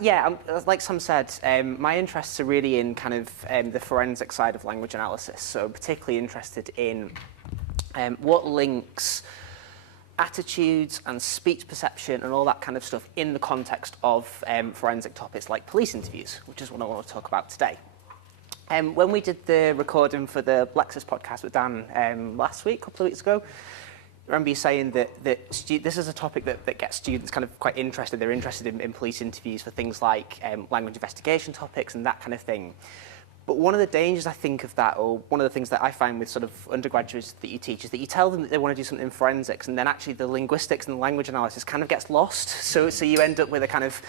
Yeah, like Sam said, my interests are really in kind of the forensic side of language analysis. So particularly interested in what links attitudes and speech perception and all that kind of stuff in the context of forensic topics like police interviews, which is what I want to talk about today. When we did the recording for the Lexis podcast with Dan last week, a couple of weeks ago, I remember you saying that this is a topic that gets students kind of quite interested. They're interested in police interviews for things like language investigation topics and that kind of thing. But one of the dangers, I think, of that, or one of the things that I find with sort of undergraduates that you teach, is that you tell them that they want to do something in forensics, and then actually the linguistics and the language analysis kind of gets lost. So you end up with a kind of,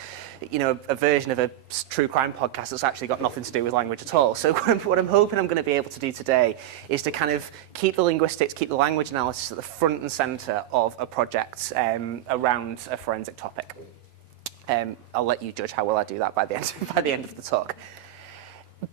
you know, a version of a true crime podcast that's actually got nothing to do with language at all. So what I'm hoping I'm going to be able to do today is to kind of keep the linguistics, keep the language analysis at the front and centre of a project around a forensic topic. I'll let you judge how well I do that by the end of the talk.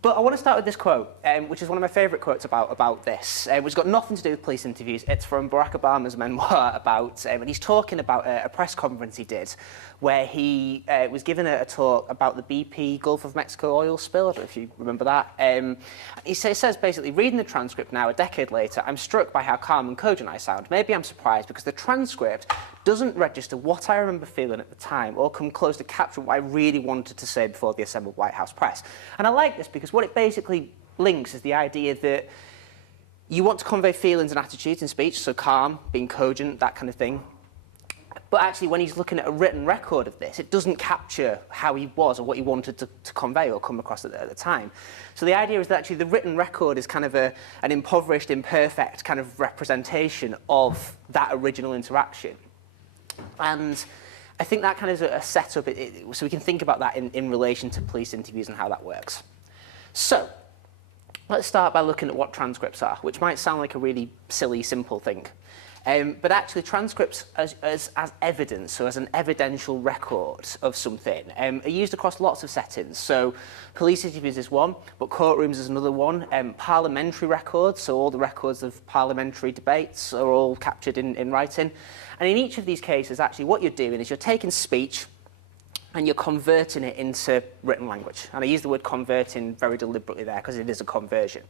But I want to start with this quote, which is one of my favourite quotes about this, which has got nothing to do with police interviews. It's from Barack Obama's memoir about, and he's talking about a press conference he did, where he was given a talk about the BP Gulf of Mexico oil spill. I don't know if you remember that. He says basically, reading the transcript now, a decade later, I'm struck by how calm and cogent I sound. Maybe I'm surprised because the transcript doesn't register what I remember feeling at the time or come close to capturing what I really wanted to say before the assembled White House press. And I like this because what it basically links is the idea that you want to convey feelings and attitudes in speech, so calm, being cogent, that kind of thing. But actually, when he's looking at a written record of this, it doesn't capture how he was or what he wanted to convey or come across at the time. So the idea is that actually the written record is kind of an impoverished, imperfect kind of representation of that original interaction. And I think that kind of is a setup, so we can think about that in relation to police interviews and how that works. So let's start by looking at what transcripts are, which might sound like a really silly, simple thing. But actually, transcripts as evidence, so as an evidential record of something, are used across lots of settings. So police interviews is one, but courtrooms is another one. Parliamentary records, so all the records of parliamentary debates are all captured in writing. And in each of these cases, actually, what you're doing is you're taking speech and you're converting it into written language. And I use the word converting very deliberately there because it is a conversion.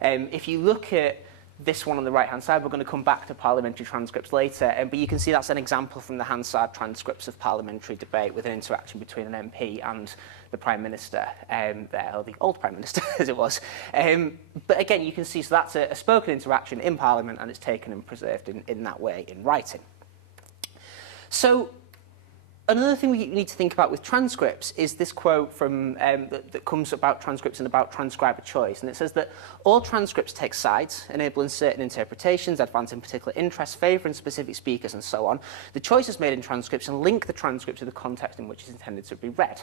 If you look at this one on the right-hand side, we're going to come back to parliamentary transcripts later, but you can see that's an example from the Hansard transcripts of parliamentary debate with an interaction between an MP and the Prime Minister, or the old Prime Minister, as it was. But again, you can see, so that's a spoken interaction in Parliament, and it's taken and preserved in that way in writing. So another thing we need to think about with transcripts is this quote from that comes about transcripts and about transcriber choice. And it says that all transcripts take sides, enabling certain interpretations, advancing particular interests, favouring specific speakers, and so on. The choices made in transcripts and link the transcript to the context in which it's intended to be read.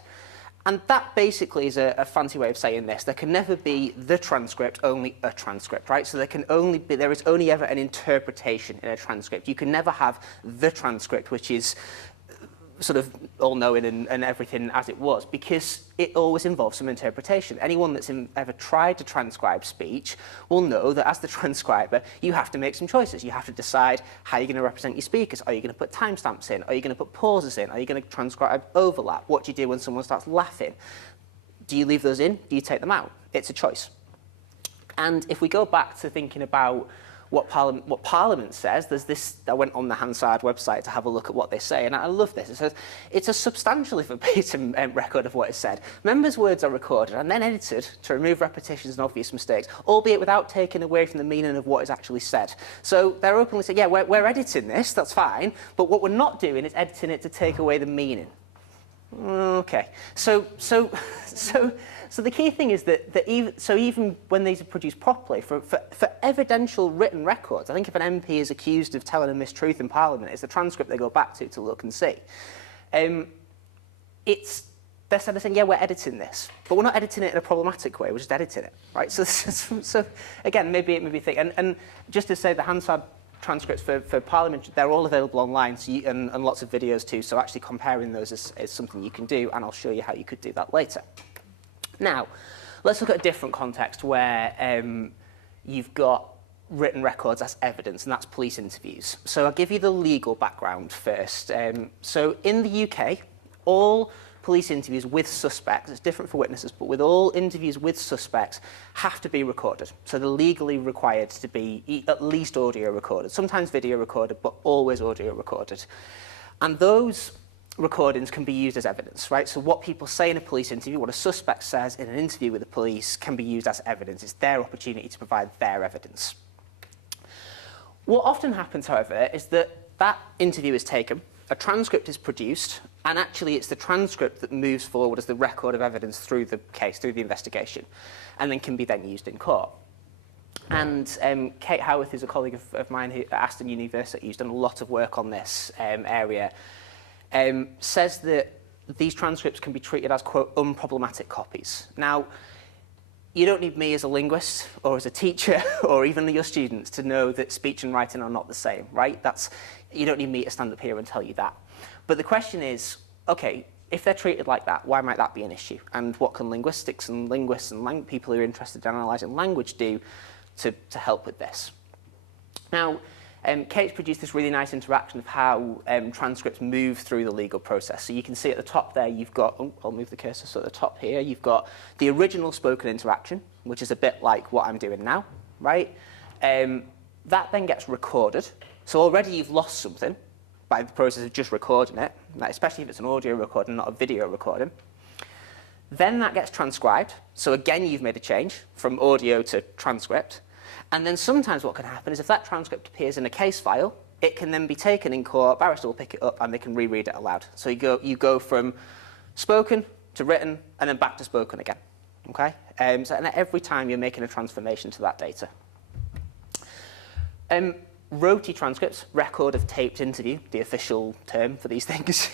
And that basically is a fancy way of saying this. There can never be the transcript, only a transcript, right? So there is only ever an interpretation in a transcript. You can never have the transcript, which is sort of all-knowing and everything as it was, because it always involves some interpretation. Anyone that's ever tried to transcribe speech will know that as the transcriber, you have to make some choices. You have to decide how you're going to represent your speakers. Are you going to put timestamps in? Are you going to put pauses in? Are you going to transcribe overlap? What do you do when someone starts laughing? Do you leave those in? Do you take them out? It's a choice. And if we go back to thinking about what Parliament says, there's this, I went on the Hansard website to have a look at what they say, and I love this. It says, it's a substantially verbatim record of what is said. Members' words are recorded and then edited to remove repetitions and obvious mistakes, albeit without taking away from the meaning of what is actually said. So they're openly saying, yeah, we're editing this, that's fine, but what we're not doing is editing it to take away the meaning. Okay, so the key thing is that even when these are produced properly, for evidential written records, I think if an MP is accused of telling a mistruth in Parliament, it's the transcript they go back to look and see. They're saying, yeah, we're editing this, but we're not editing it in a problematic way, we're just editing it, right? So again, maybe think, and just to say the Hansard transcripts for Parliament, they're all available online, so and lots of videos too, so actually comparing those is something you can do, and I'll show you how you could do that later. Now, let's look at a different context where you've got written records as evidence, and that's police interviews. So I'll give you the legal background first. So in the UK, all police interviews with suspects, it's different for witnesses, but with all interviews with suspects have to be recorded. So they're legally required to be at least audio recorded, sometimes video recorded, but always audio recorded. And those recordings can be used as evidence, right? So what people say in a police interview, what a suspect says in an interview with the police can be used as evidence. It's their opportunity to provide their evidence. What often happens, however, is that that interview is taken, a transcript is produced, and actually it's the transcript that moves forward as the record of evidence through the case, through the investigation, and then can be then used in court. And Kate Howarth, who's a colleague of mine who, at Aston University, who's done a lot of work on this area, says that these transcripts can be treated as, quote, unproblematic copies. Now, you don't need me as a linguist or as a teacher or even your students to know that speech and writing are not the same, right? You don't need me to stand up here and tell you that. But the question is, okay, if they're treated like that, why might that be an issue? And what can linguistics and linguists and people who are interested in analysing language do to help with this? Now, Kate's produced this really nice interaction of how transcripts move through the legal process. So you can see at the top there, you've got, I'll move the cursor, so at the top here, you've got the original spoken interaction, which is a bit like what I'm doing now, right? That then gets recorded. So already you've lost something by the process of just recording it, especially if it's an audio recording, not a video recording. Then that gets transcribed. So again, you've made a change from audio to transcript. And then sometimes what can happen is if that transcript appears in a case file, it can then be taken in court, barrister will pick it up and they can reread it aloud. So you go from spoken to written and then back to spoken again. Okay? And every time you're making a transformation to that data. ROTI transcripts, record of taped interview, the official term for these things,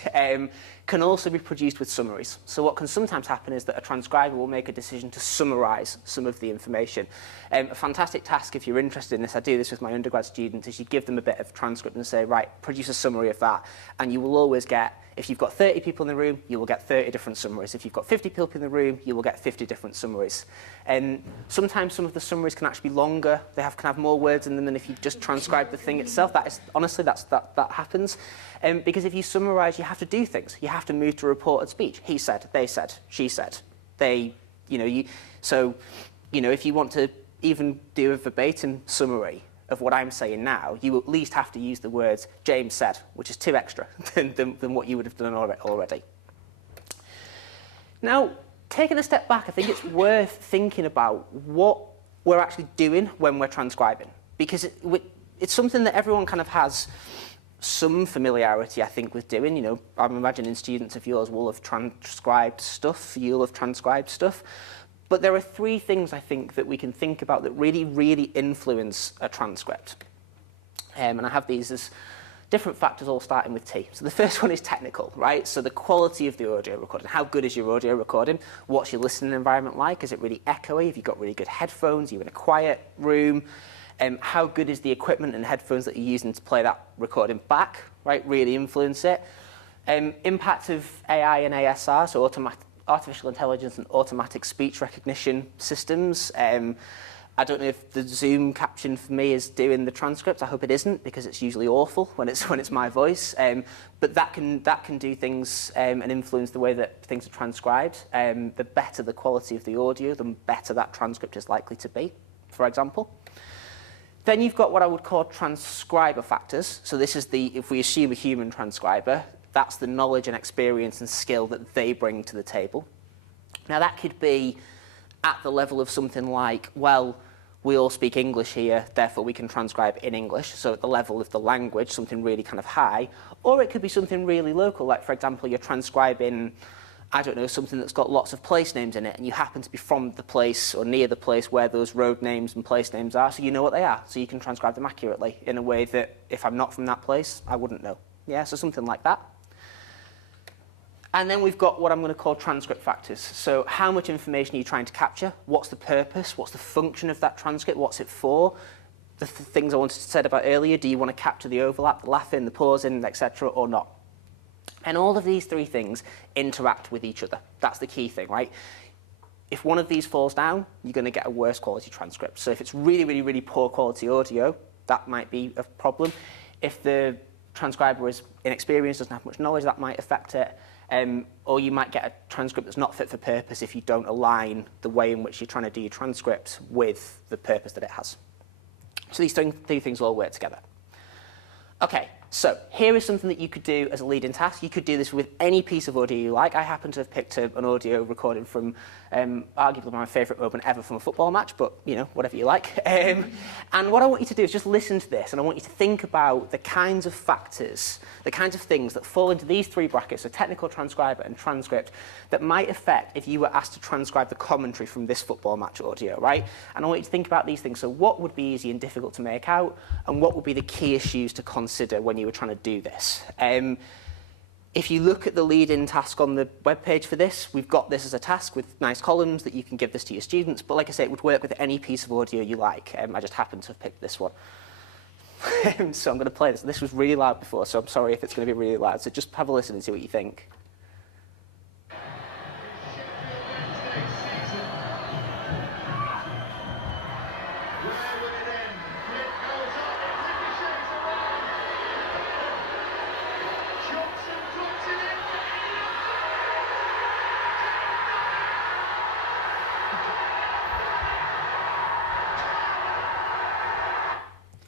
can also be produced with summaries. So what can sometimes happen is that a transcriber will make a decision to summarise some of the information. A fantastic task, if you're interested in this, I do this with my undergrad students, is you give them a bit of transcript and say, right, produce a summary of that. And you will always get, if you've got 30 people in the room, you will get 30 different summaries. If you've got 50 people in the room, you will get 50 different summaries. And sometimes some of the summaries can actually be longer. They can have more words in them than if you just transcribe the thing itself. Honestly, that happens. Because if you summarise, you have to do things. You have to move to reported speech. He said, they said, she said. So, if you want to even do a verbatim summary of what I'm saying now, you at least have to use the words James said, which is 2 extra than what you would have done already. Now, taking a step back, I think it's worth thinking about what we're actually doing when we're transcribing, because it's something that everyone kind of has some familiarity, I think, with doing. I'm imagining students of yours will have transcribed stuff, you'll have transcribed stuff. But there are 3 things, I think, that we can think about that really, really influence a transcript. And I have these as different factors all starting with T. So the first one is technical, right? So the quality of the audio recording. How good is your audio recording? What's your listening environment like? Is it really echoey? Have you got really good headphones? Are you in a quiet room? How good is the equipment and headphones that you're using to play that recording back, right? Really influence it. Impact of AI and ASR, so artificial intelligence and automatic speech recognition systems. I don't know if the Zoom caption for me is doing the transcript. I hope it isn't, because it's usually awful when it's my voice. But that can do things and influence the way that things are transcribed. The better the quality of the audio, the better that transcript is likely to be, for example. Then you've got what I would call transcriber factors. So this is if we assume a human transcriber, that's the knowledge and experience and skill that they bring to the table. Now that could be at the level of something like, well, we all speak English here, therefore we can transcribe in English. So at the level of the language, something really kind of high. Or it could be something really local, like, for example, you're transcribing, I don't know, something that's got lots of place names in it, and you happen to be from the place or near the place where those road names and place names are, so you know what they are. So you can transcribe them accurately in a way that if I'm not from that place, I wouldn't know. Yeah, so something like that. And then we've got what I'm going to call transcript factors. So how much information are you trying to capture? What's the purpose? What's the function of that transcript? What's it for? The things I wanted to say about earlier, do you want to capture the overlap, the laughing, the pausing, etc., or not? And all of these 3 things interact with each other. That's the key thing, right? If one of these falls down, you're going to get a worse quality transcript. So if it's really, really, really poor quality audio, that might be a problem. If the transcriber is inexperienced, doesn't have much knowledge, that might affect it. Or you might get a transcript that's not fit for purpose if you don't align the way in which you're trying to do your transcript with the purpose that it has. So these three things all work together. Okay, so here is something that you could do as a lead-in task. You could do this with any piece of audio you like. I happen to have picked an audio recording from arguably my favourite moment ever from a football match, but, you know, whatever you like. And what I want you to do is just listen to this, and I want you to think about the kinds of factors, the kinds of things that fall into these three brackets, so technical, transcriber, and transcript, that might affect if you were asked to transcribe the commentary from this football match audio, right? And I want you to think about these things. So what would be easy and difficult to make out, and what would be the key issues to consider when you were trying to do this? If you look at the lead-in task on the webpage for this, we've got this as a task with nice columns that you can give this to your students. But like I say, it would work with any piece of audio you like. I just happen to have picked this one. So I'm going to play this. This was really loud before, so I'm sorry if it's going to be really loud. So just have a listen and see what you think.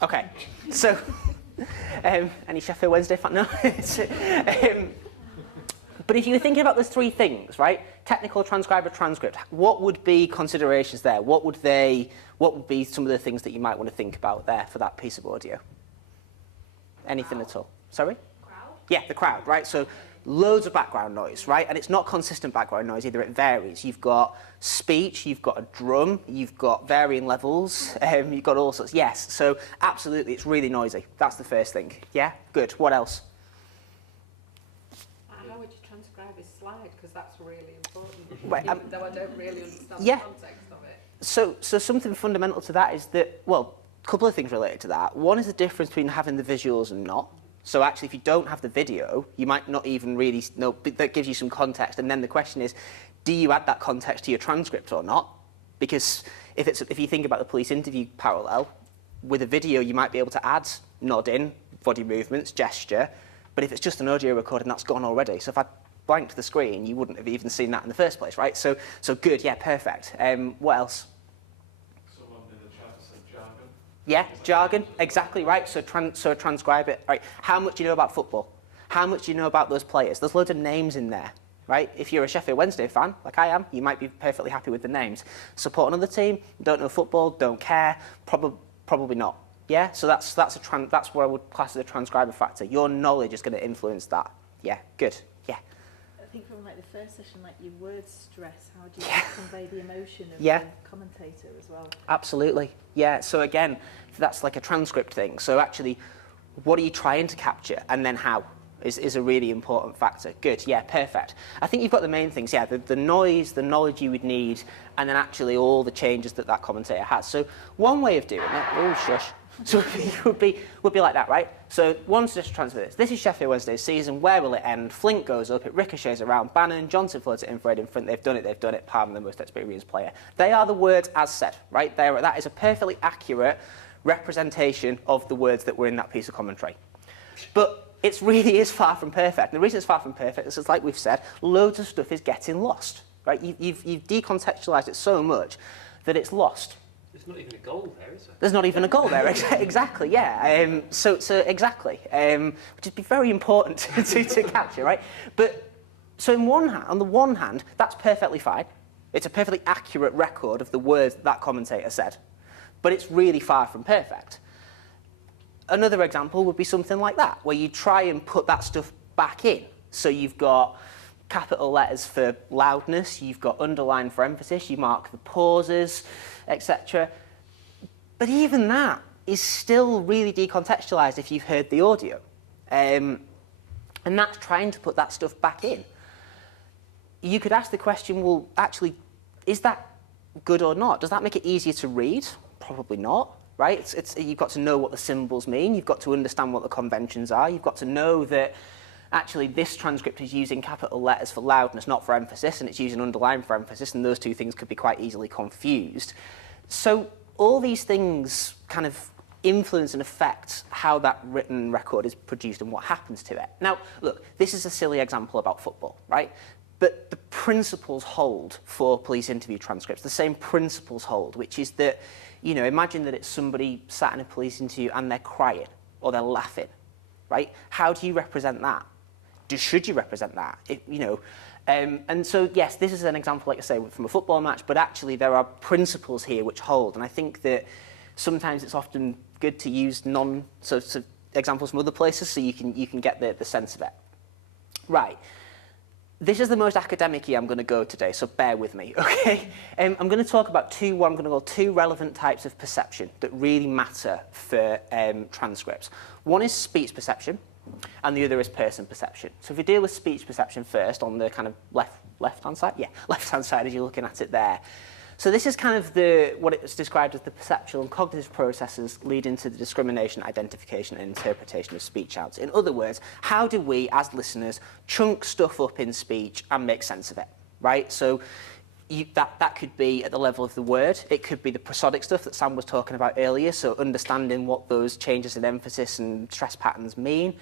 Okay, so any Sheffield Wednesday fan? No. But if you were thinking about those three things, right? Technical, transcriber, transcript. What would be considerations there? What would be some of the things that you might want to think about there for that piece of audio? Anything at all? Sorry? Crowd? Yeah, the crowd, right? So loads of background noise, right? And it's not consistent background noise either, it varies. You've got speech, you've got a drum, you've got varying levels, you've got all sorts. Yes, so absolutely, it's really noisy. That's the first thing. Yeah, good. What else? How would you transcribe his slide? Because that's really important, Right, even though I don't really understand yeah. the context of it. So something fundamental to that is that, well, a couple of things related to that. One is the difference between having the visuals and not. So actually, if you don't have the video, you might not even really know, that gives you some context. And then the question is, do you add that context to your transcript or not? Because if you think about the police interview parallel, with a video, you might be able to add nodding, body movements, gesture. But if it's just an audio recording, that's gone already. So if I blanked the screen, you wouldn't have even seen that in the first place, right? So good, yeah, perfect. What else? Yeah, jargon, exactly right. So transcribe it. Right. How much do you know about football? How much do you know about those players? There's loads of names in there, right? If you're a Sheffield Wednesday fan, like I am, you might be perfectly happy with the names. Support another team, don't know football, don't care, probably not. Yeah, so that's what I would class as a transcriber factor. Your knowledge is going to influence that. Yeah, good. Yeah. I think from like the first session, like your word stress, how do you convey the emotion of Yeah. the commentator as well? Absolutely. Yeah, so again, that's like a transcript thing. So actually, what are you trying to capture and then how is a really important factor. Good, yeah, perfect. I think you've got the main things, yeah, the noise, the knowledge you would need, and then actually all the changes that commentator has. So one way of doing it, oh shush, so it would be like that, right? So one suggestion transfer this. This is Sheffield Wednesday's season. Where will it end? Flint goes up. It ricochets around Bannon. Johnson floats it in for Ed in front. They've done it. Palmer, the most experienced player. They are the words as said, right? That is a perfectly accurate representation of the words that were in that piece of commentary. But it really is far from perfect. And the reason it's far from perfect is, like we've said, loads of stuff is getting lost, right? You've decontextualized it so much that it's lost. There's not even a goal there, is there? There's not even a goal there, exactly, yeah. So exactly, which would be very important to capture, right? But so on the one hand, that's perfectly fine. It's a perfectly accurate record of the words that commentator said, but it's really far from perfect. Another example would be something like that, where you try and put that stuff back in. So you've got capital letters for loudness, you've got underline for emphasis, you mark the pauses, etc. But even that is still really decontextualized if you've heard the audio. And that's trying to put that stuff back in. You could ask the question, well, actually, is that good or not? Does that make it easier to read? Probably not, right? You've got to know what the symbols mean. You've got to understand what the conventions are. You've got to know that actually this transcript is using capital letters for loudness, not for emphasis, and it's using underline for emphasis, and those two things could be quite easily confused. So all these things kind of influence and affect how that written record is produced and what happens to it. Now, look, this is a silly example about football, right? But the principles hold for police interview transcripts. The same principles hold, which is that, you know, imagine that it's somebody sat in a police interview and they're crying or they're laughing, right? How do you represent that? Should you represent that? And so, yes, this is an example, like I say, from a football match, but actually there are principles here which hold. And I think that sometimes it's often good to use examples from other places so you can get the sense of it. Right. This is the most academic-y I'm going to go today, so bear with me, okay? I'm going to talk about two relevant types of perception that really matter for transcripts. One is speech perception, and the other is person perception. So if we deal with speech perception first, on the kind of left-hand side? Yeah, left-hand side as you're looking at it there. So this is kind of what it's described as the perceptual and cognitive processes leading to the discrimination, identification, and interpretation of speech outs. In other words, how do we, as listeners, chunk stuff up in speech and make sense of it, right? So that could be at the level of the word. It could be the prosodic stuff that Sam was talking about earlier, so understanding what those changes in emphasis and stress patterns mean,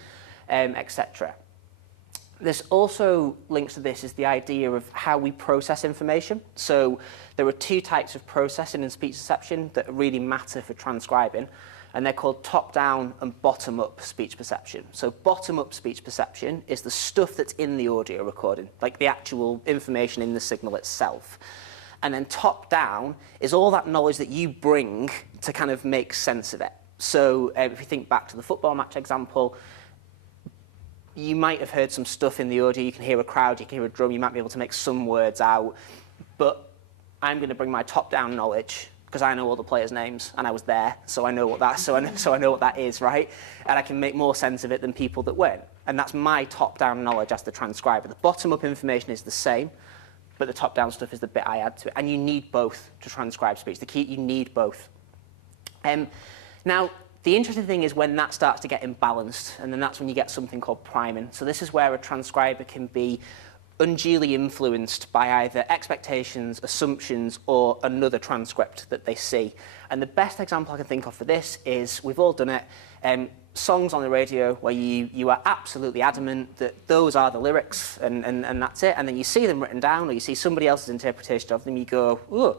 etc. There's also links to this is the idea of how we process information. So there are two types of processing in speech perception that really matter for transcribing, and they're called top-down and bottom-up speech perception. So bottom-up speech perception is the stuff that's in the audio recording, like the actual information in the signal itself. And then top-down is all that knowledge that you bring to kind of make sense of it. So if you think back to the football match example, you might have heard some stuff in the audio. You can hear a crowd, you can hear a drum, you might be able to make some words out. But I'm going to bring my top-down knowledge because I know all the players' names and I was there, so I know what that so I know what that is, right? And I can make more sense of it than people that weren't. And that's my top-down knowledge as the transcriber. The bottom-up information is the same, but the top-down stuff is the bit I add to it. And you need both to transcribe speech. You need both. Now, the interesting thing is when that starts to get imbalanced, and then that's when you get something called priming. So this is where a transcriber can be unduly influenced by either expectations, assumptions, or another transcript that they see. And the best example I can think of for this is, we've all done it, songs on the radio where you are absolutely adamant that those are the lyrics and that's it, and then you see them written down, or you see somebody else's interpretation of them, you go, ooh.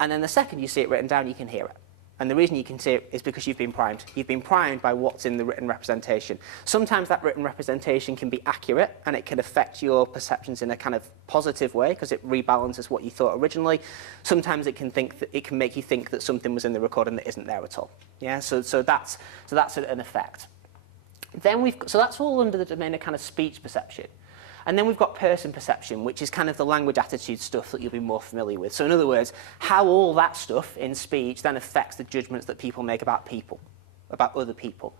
And then the second you see it written down, you can hear it. And the reason you can see it is because you've been primed. You've been primed by what's in the written representation. Sometimes that written representation can be accurate and it can affect your perceptions in a kind of positive way because it rebalances what you thought originally. Sometimes it can make you think that something was in the recording that isn't there at all. Yeah, so that's an effect. Then so that's all under the domain of kind of speech perception. And then we've got person perception, which is kind of the language attitude stuff that you'll be more familiar with. So in other words, how all that stuff in speech then affects the judgments that people make about people, about other people.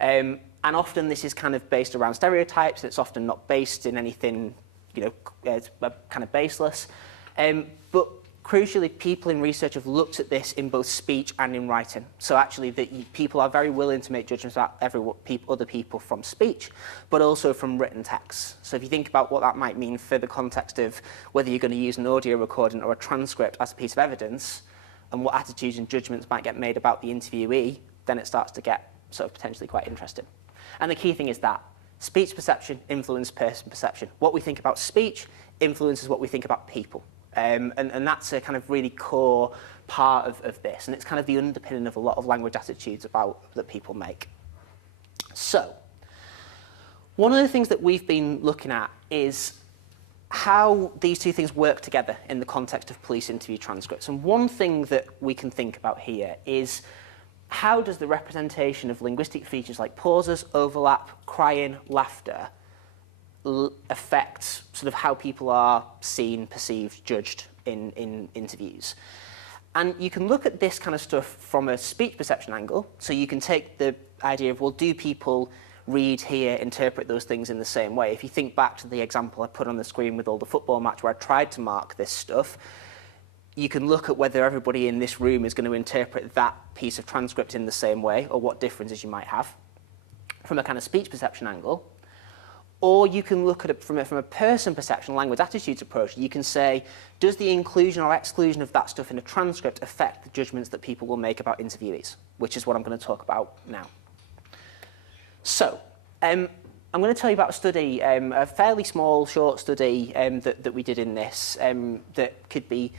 And often this is kind of based around stereotypes. It's often not based in anything, it's kind of baseless. But crucially, people in research have looked at this in both speech and in writing. So actually, people are very willing to make judgments about other people from speech, but also from written texts. So if you think about what that might mean for the context of whether you're going to use an audio recording or a transcript as a piece of evidence, and what attitudes and judgments might get made about the interviewee, then it starts to get sort of potentially quite interesting. And the key thing is that speech perception influences person perception. What we think about speech influences what we think about people. And that's a kind of really core part of this. And it's kind of the underpinning of a lot of language attitudes that people make. So, one of the things that we've been looking at is how these two things work together in the context of police interview transcripts. And one thing that we can think about here is how does the representation of linguistic features like pauses, overlap, crying, laughter affect sort of how people are seen, perceived, judged in interviews. And you can look at this kind of stuff from a speech perception angle. So you can take the idea of, well, do people read, hear, interpret those things in the same way? If you think back to the example I put on the screen with all the football match where I tried to mark this stuff, you can look at whether everybody in this room is going to interpret that piece of transcript in the same way, or what differences you might have from a kind of speech perception angle. Or you can look at it from a person perception, language attitudes approach. You can say, does the inclusion or exclusion of that stuff in a transcript affect the judgments that people will make about interviewees, which is what I'm going to talk about now. So, I'm going to tell you about a study, a fairly small, short study that we did in this that could be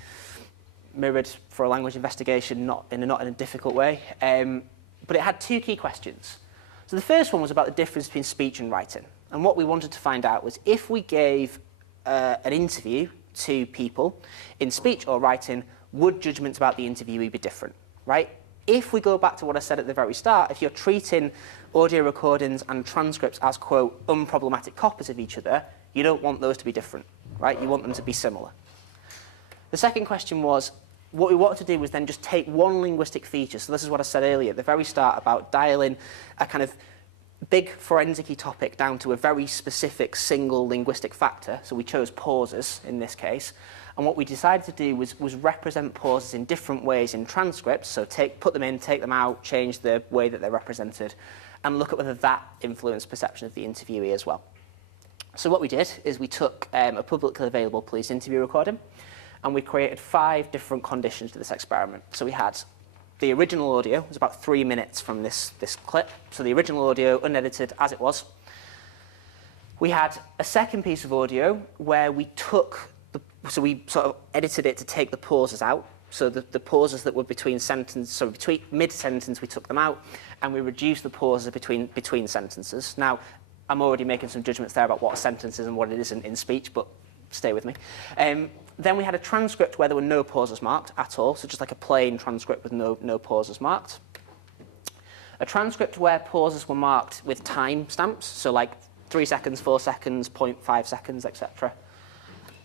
mirrored for a language investigation, not in a difficult way. But it had two key questions. So the first one was about the difference between speech and writing. And what we wanted to find out was if we gave an interview to people in speech or writing, would judgments about the interviewee be different, right? If we go back to what I said at the very start, if you're treating audio recordings and transcripts as, quote, unproblematic copies of each other, you don't want those to be different, right? You want them to be similar. The second question was, what we wanted to do was then just take one linguistic feature. So this is what I said earlier at the very start about dialing a kind of big forensic-y topic down to a very specific single linguistic factor. So we chose pauses in this case. And what we decided to do was represent pauses in different ways in transcripts. So put them in, take them out, change the way that they're represented, and look at whether that influenced perception of the interviewee as well. So what we did is we took a publicly available police interview recording, and we created 5 different conditions to this experiment. So we had the original audio, it was about 3 minutes from this clip. So the original audio, unedited as it was. We had a second piece of audio where we so we sort of edited it to take the pauses out. So the pauses that were between mid-sentence, we took them out, and we reduced the pauses between sentences. Now, I'm already making some judgments there about what a sentence is and what it isn't in speech, but stay with me. Then we had a transcript where there were no pauses marked at all, so just like a plain transcript with no pauses marked. A transcript where pauses were marked with time stamps, so like 3 seconds, 4 seconds, 0.5 seconds, etc.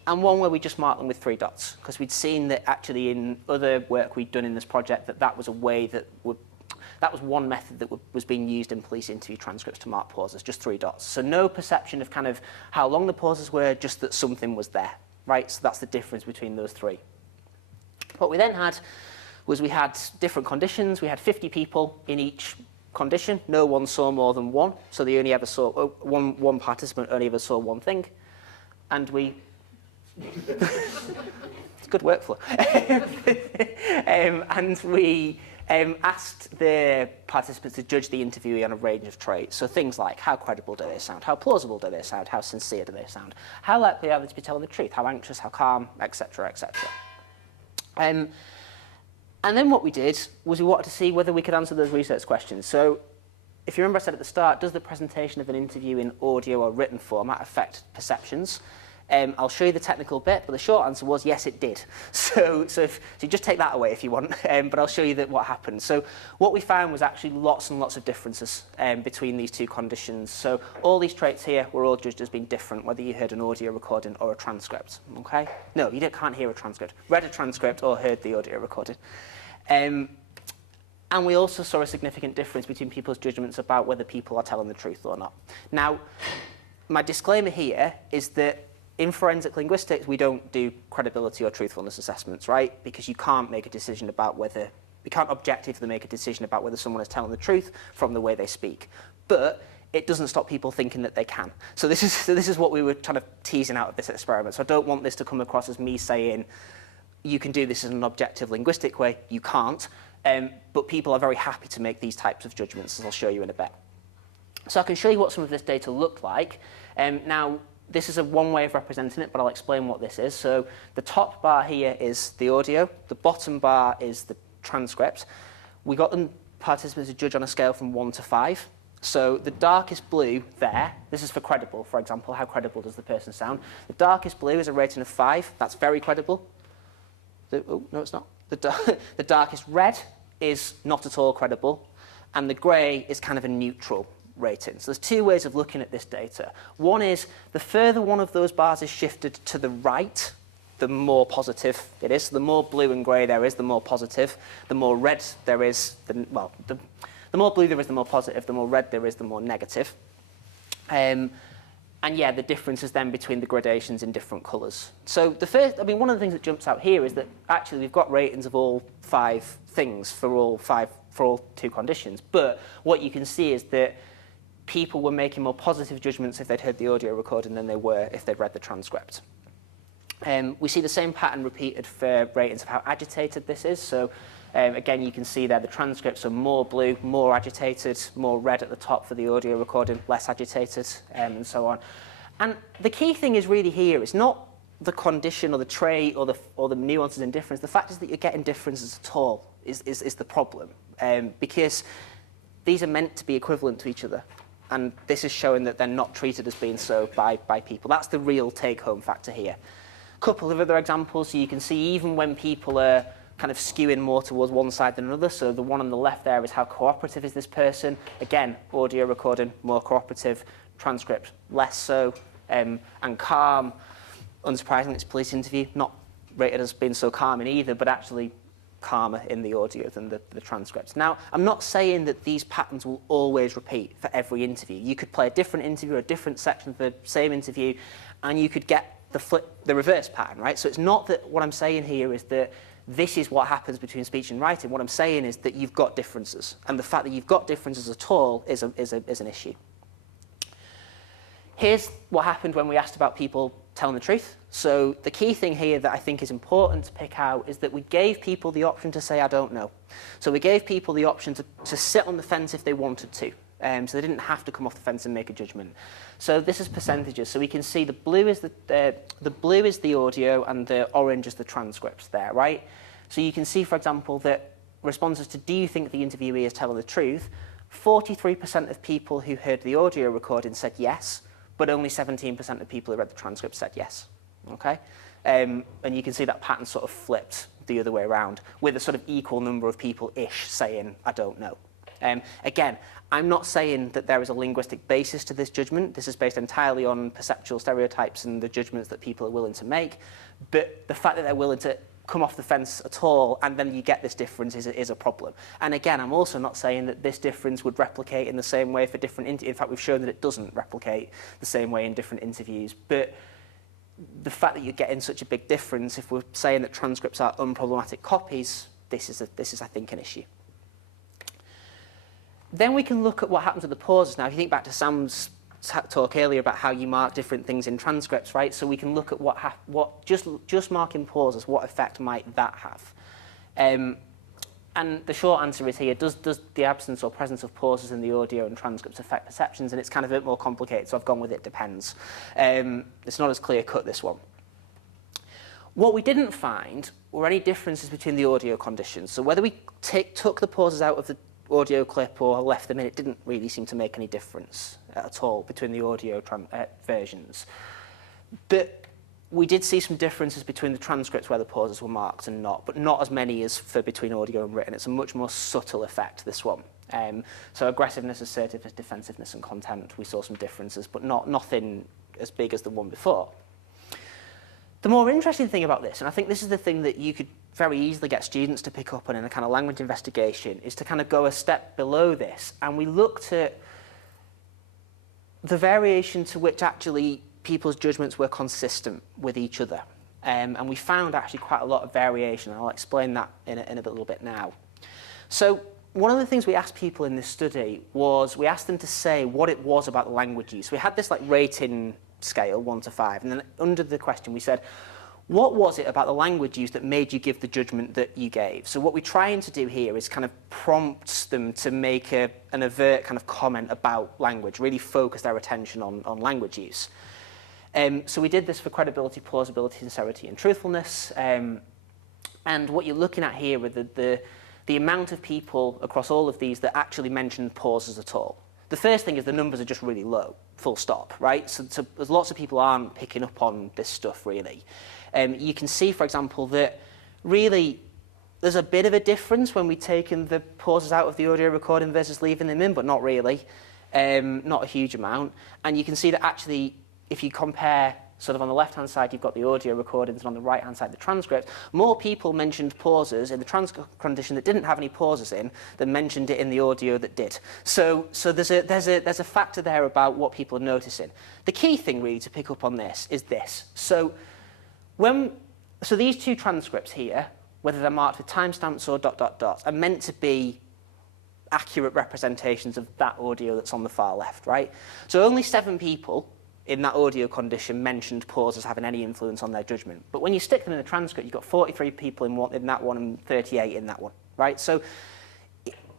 And one where we just marked them with 3 dots, because we'd seen that actually in other work we'd done in this project that was a way that was one method that was being used in police interview transcripts to mark pauses, just 3 dots. So no perception of kind of how long the pauses were, just that something was there, right? So that's the difference between those 3. What we then had was we had different conditions. We had 50 people in each condition. No one saw more than one, so they only ever saw one participant only ever saw one thing, and we. It's good workflow. And we asked the participants to judge the interviewee on a range of traits. So things like how credible do they sound, how plausible do they sound, how sincere do they sound, how likely are they to be telling the truth, how anxious, how calm, etc., etc. And then what we did was we wanted to see whether we could answer those research questions. So if you remember I said at the start, does the presentation of an interview in audio or written format affect perceptions? I'll show you the technical bit, but the short answer was yes, it did. So you just take that away if you want, but I'll show you what happened. So what we found was actually lots and lots of differences between these 2 conditions. So all these traits here were all judged as being different, whether you heard an audio recording or a transcript. Okay? No, you can't hear a transcript. Read a transcript or heard the audio recording. And we also saw a significant difference between people's judgments about whether people are telling the truth or not. Now, my disclaimer here is that in forensic linguistics, we don't do credibility or truthfulness assessments, right? Because you can't make a decision about whether, we can't objectively make a decision about whether someone is telling the truth from the way they speak. But it doesn't stop people thinking that they can. So this is what we were kind of teasing out of this experiment. So I don't want this to come across as me saying, you can do this in an objective linguistic way. You can't. But people are very happy to make these types of judgments, as I'll show you in a bit. So I can show you what some of this data looked like. Now, this is one way of representing it, but I'll explain what this is. So the top bar here is the audio. The bottom bar is the transcript. We got the participants to judge on a scale from 1 to 5. So the darkest blue there, this is for credible, for example. How credible does the person sound? The darkest blue is a rating of 5. That's very credible. Oh, no, it's not. The darkest red is not at all credible. And the grey is kind of a neutral rating. So there's 2 ways of looking at this data. One is the further one of those bars is shifted to the right, the more positive it is. So the more blue and grey there is, the more positive. The more red there is, the more blue there is, the more positive. The more red there is, the more negative. And yeah, the difference is then between the gradations in different colours. So one of the things that jumps out here is that actually we've got ratings of all 5 things for all 2 conditions. But what you can see is that people were making more positive judgments if they'd heard the audio recording than they were if they'd read the transcript. We see the same pattern repeated for ratings of how agitated this is. So again, you can see there the transcripts are more blue, more agitated, more red at the top for the audio recording, less agitated, and so on. And the key thing is really here is not the condition or the trait or the nuances in difference. The fact is that you're getting differences at all is the problem, because these are meant to be equivalent to each other. And this is showing that they're not treated as being so by people. That's the real take-home factor here. A couple of other examples. So you can see even when people are kind of skewing more towards one side than another. So the one on the left there is how cooperative is this person. Again, audio recording, more cooperative. Transcript, less so. And calm. Unsurprisingly, it's a police interview. Not rated as being so calm in either, but actually calmer in the audio than the transcripts. Now, I'm not saying that these patterns will always repeat for every interview. You could play a different interview or a different section of the same interview, and you could get the reverse pattern, right? So it's not that what I'm saying here is that this is what happens between speech and writing. What I'm saying is that you've got differences, and the fact that you've got differences at all is an issue. Here's what happened when we asked about people telling the truth. So the key thing here that I think is important to pick out is that we gave people the option to say, I don't know. So we gave people the option to sit on the fence if they wanted to. So they didn't have to come off the fence and make a judgment. So this is percentages. So we can see the blue is the audio and the orange is the transcripts there, right? So you can see, for example, that responses to do you think the interviewee is telling the truth, 43% of people who heard the audio recording said yes, but only 17% of people who read the transcript said yes. Okay? And you can see that pattern sort of flipped the other way around, with a sort of equal number of people-ish saying, I don't know. Again, I'm not saying that there is a linguistic basis to this judgment. This is based entirely on perceptual stereotypes and the judgments that people are willing to make. But the fact that they're willing to come off the fence at all, and then you get this difference is a problem. And again, I'm also not saying that this difference would replicate in the same way for different in fact, we've shown that it doesn't replicate the same way in different interviews. But the fact that you're getting such a big difference, if we're saying that transcripts are unproblematic copies, this is I think, an issue. Then we can look at what happens with the pauses. Now, if you think back to Sam's talk earlier about how you mark different things in transcripts, right? So we can look at what just marking pauses, what effect might that have? And the short answer is here, does the absence or presence of pauses in the audio and transcripts affect perceptions? And it's kind of a bit more complicated, so I've gone with it depends. It's not as clear-cut, this one. What we didn't find were any differences between the audio conditions. So whether we took the pauses out of the audio clip or left them in, it didn't really seem to make any difference at all between the audio versions. But we did see some differences between the transcripts where the pauses were marked and not, but not as many as for between audio and written. It's a much more subtle effect, this one. So aggressiveness, assertiveness, defensiveness, and content, we saw some differences, but nothing as big as the one before. The more interesting thing about this, and I think this is the thing that you could very easily get students to pick up on in a kind of language investigation, is to kind of go a step below this, and we looked at the variation to which actually people's judgments were consistent with each other. And we found actually quite a lot of variation, and I'll explain that in a little bit now. So one of the things we asked people in this study was we asked them to say what it was about the language use. We had this like rating scale, 1 to 5, and then under the question we said, what was it about the language use that made you give the judgment that you gave? So what we're trying to do here is kind of prompt them to make an overt kind of comment about language, really focus their attention on language use. So we did this for credibility, plausibility, sincerity, and truthfulness. And what you're looking at here with the amount of people across all of these that actually mentioned pauses at all. The first thing is the numbers are just really low, full stop, right? So there's lots of people aren't picking up on this stuff, really. You can see, for example, that really there's a bit of a difference when we've taken the pauses out of the audio recording versus leaving them in, but not really, not a huge amount. And you can see that actually, if you compare sort of on the left-hand side, you've got the audio recordings, and on the right-hand side, the transcript. More people mentioned pauses in the transcript condition that didn't have any pauses in than mentioned it in the audio that did. So there's a factor there about what people are noticing. The key thing really to pick up on this is this. So these two transcripts here, whether they're marked with timestamps or ... are meant to be accurate representations of that audio that's on the far left, right? So only 7 people in that audio condition mentioned pauses having any influence on their judgment. But when you stick them in the transcript, you've got 43 people in that one and 38 in that one, right? So